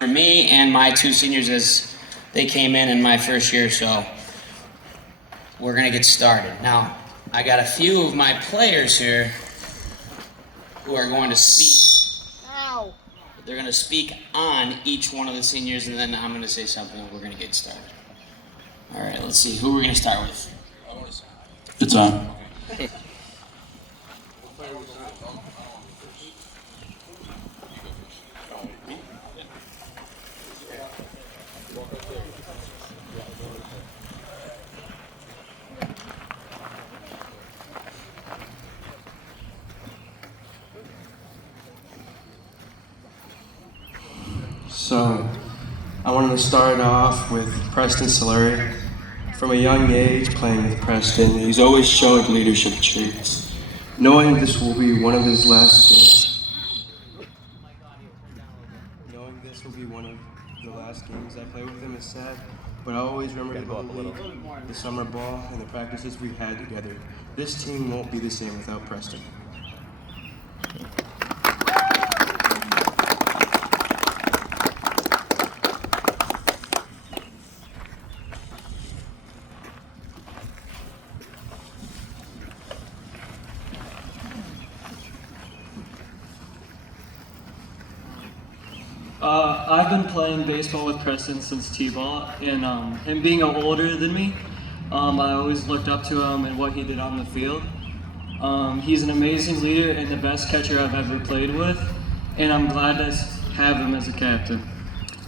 for me and my two seniors as they came in my first year, so we're gonna get started. Now, I got a few of my players here who are going to speak. Ow. They're gonna speak on each one of the seniors, and then I'm gonna say something and we're gonna get started. All right, let's see, who we're gonna start with. It's on. So, I wanted to start off with Preston Soluri. From a young age, playing with Preston, he's always showed leadership traits. Knowing this will be one of his last games, I play with him is sad, but I always remember the league, the summer ball, and the practices we had together. This team won't be the same without Preston. I've been playing baseball with Preston since T-ball, and him being older than me, I always looked up to him and what he did on the field. He's an amazing leader and the best catcher I've ever played with, and I'm glad to have him as a captain.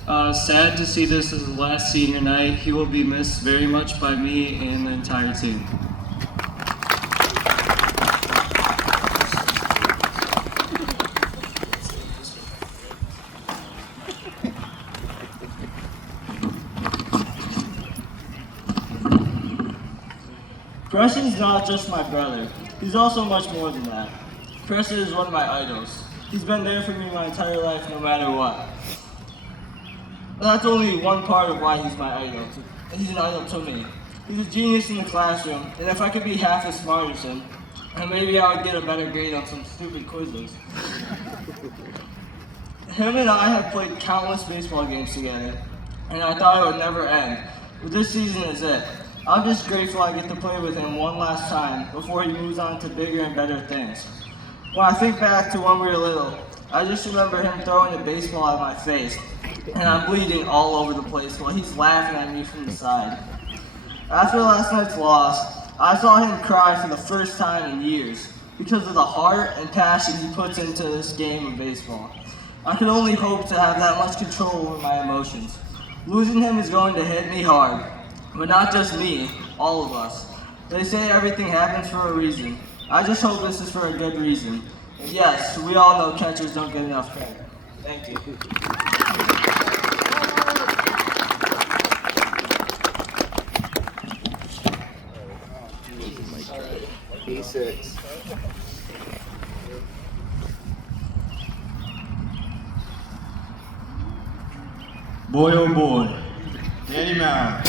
Sad to see this as his last senior night. He will be missed very much by me and the entire team. Preston's not just my brother. He's also much more than that. Preston is one of my idols. He's been there for me my entire life, no matter what. But that's only one part of why he's my idol. He's an idol to me. He's a genius in the classroom, and if I could be half as smart as him, then maybe I would get a better grade on some stupid quizzes. Him and I have played countless baseball games together, and I thought it would never end. But this season is it. I'm just grateful I get to play with him one last time before he moves on to bigger and better things. When I think back to when we were little, I just remember him throwing a baseball at my face, and I'm bleeding all over the place while he's laughing at me from the side. After last night's loss, I saw him cry for the first time in years because of the heart and passion he puts into this game of baseball. I can only hope to have that much control over my emotions. Losing him is going to hit me hard. But not just me, all of us. They say everything happens for a reason. I just hope this is for a good reason. And yes, we all know catchers don't get enough credit. Thank you. P6. Boy, oh boy. Danny Maurer.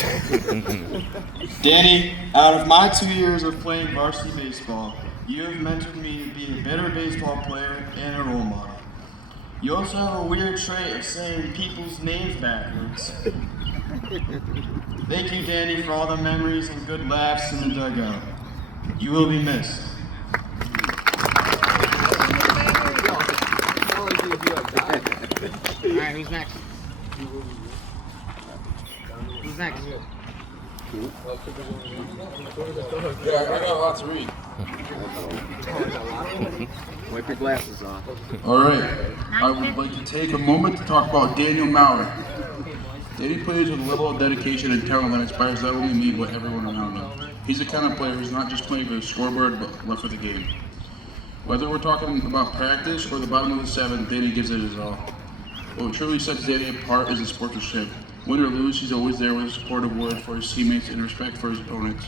Danny, out of my 2 years of playing varsity baseball, you have mentored me to be a better baseball player and a role model. You also have a weird trait of saying people's names backwards. Thank you, Danny, for all the memories and good laughs in the dugout. You will be missed. All right, who's next? Who's next? Yeah, I got a lot to read. Wipe your glasses off. All right, I would like to take a moment to talk about Daniel Maurer. Danny plays with a level of dedication and talent that inspires not only me, but everyone around him. He's the kind of player who's not just playing for the scoreboard, but love for the game. Whether we're talking about practice or the bottom of the seventh, Danny gives it his all. What truly sets Danny apart is his sportsmanship. Win or lose, he's always there with a supportive word for his teammates and respect for his opponents.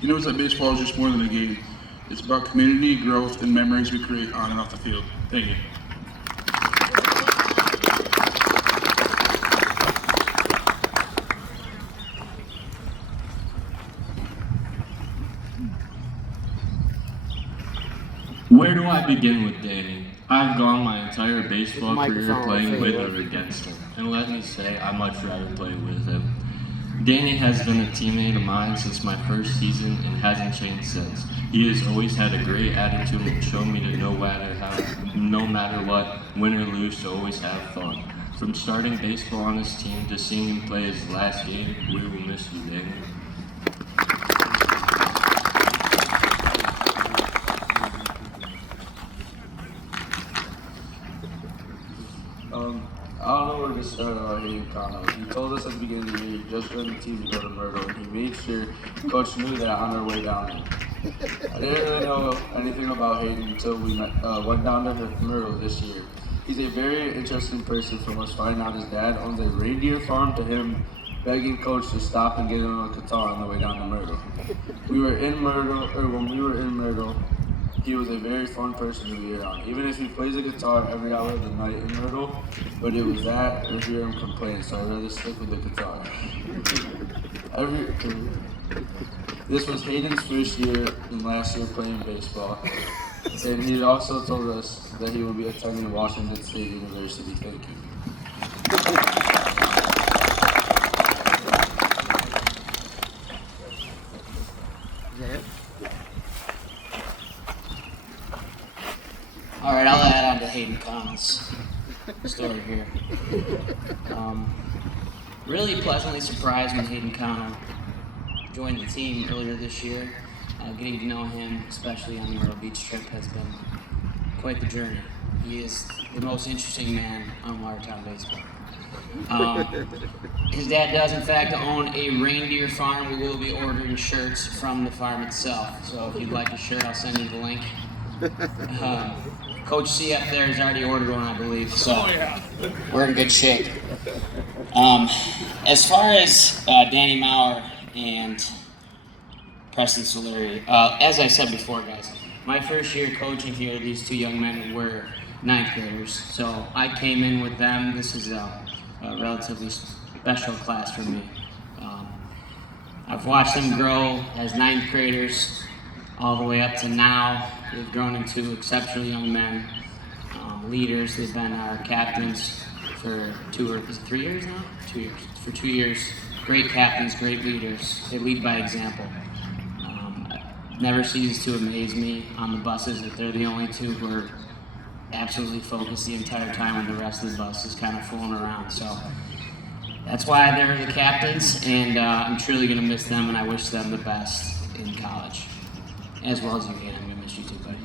He knows that baseball is just more than a game. It's about community, growth, and memories we create on and off the field. Thank you. Where do I begin with Danny? I've gone my entire baseball career playing with or against him. and let me say I'd much rather play with him. Danny has been a teammate of mine since my first season and hasn't changed since. He has always had a great attitude and shown me to no matter what, win or lose, to always have fun. From starting baseball on his team to seeing him play his last game, we will miss you, Danny. I don't know where to start about Hayden Connell. He told us at the beginning of the year he just joined the team to go to Myrtle, and he made sure Coach knew that on our way down there. I didn't really know anything about Hayden until we went down to Myrtle this year. He's a very interesting person, from us finding out his dad owns a reindeer farm to him begging Coach to stop and get him a guitar on the way down to Myrtle. When we were in Myrtle, he was a very fun person to be around, even if he plays the guitar every hour of the night in Myrtle, but it was that or hear him complain, so I'd rather stick with the guitar. This was Hayden's first year and last year playing baseball, and he also told us that he will be attending Washington State University. Thank you. All right, I'll add on to Hayden Connell's story here. Really pleasantly surprised when Hayden Connell joined the team earlier this year. Getting to know him, especially on the Myrtle Beach trip, has been quite the journey. He is the most interesting man on Watertown baseball. His dad does, in fact, own a reindeer farm. We will be ordering shirts from the farm itself. So if you'd like a shirt, I'll send you the link. Coach C up there has already ordered one, I believe, so we're in good shape. As far as Danny Maurer and Preston Soluri, as I said before, guys, my first year coaching here, these two young men were ninth graders, so I came in with them. This is a relatively special class for me. I've watched them grow as ninth graders all the way up to now. They've grown into exceptional young men, leaders. They've been our captains for 3 years now? 2 years. For 2 years. Great captains, great leaders. They lead by example. Never ceases to amaze me on the buses that they're the only two who are absolutely focused the entire time when the rest of the bus is kind of fooling around. So that's why they're the captains, and I'm truly going to miss them, and I wish them the best in college. As well as you, Ian. I'm going to miss you too, buddy.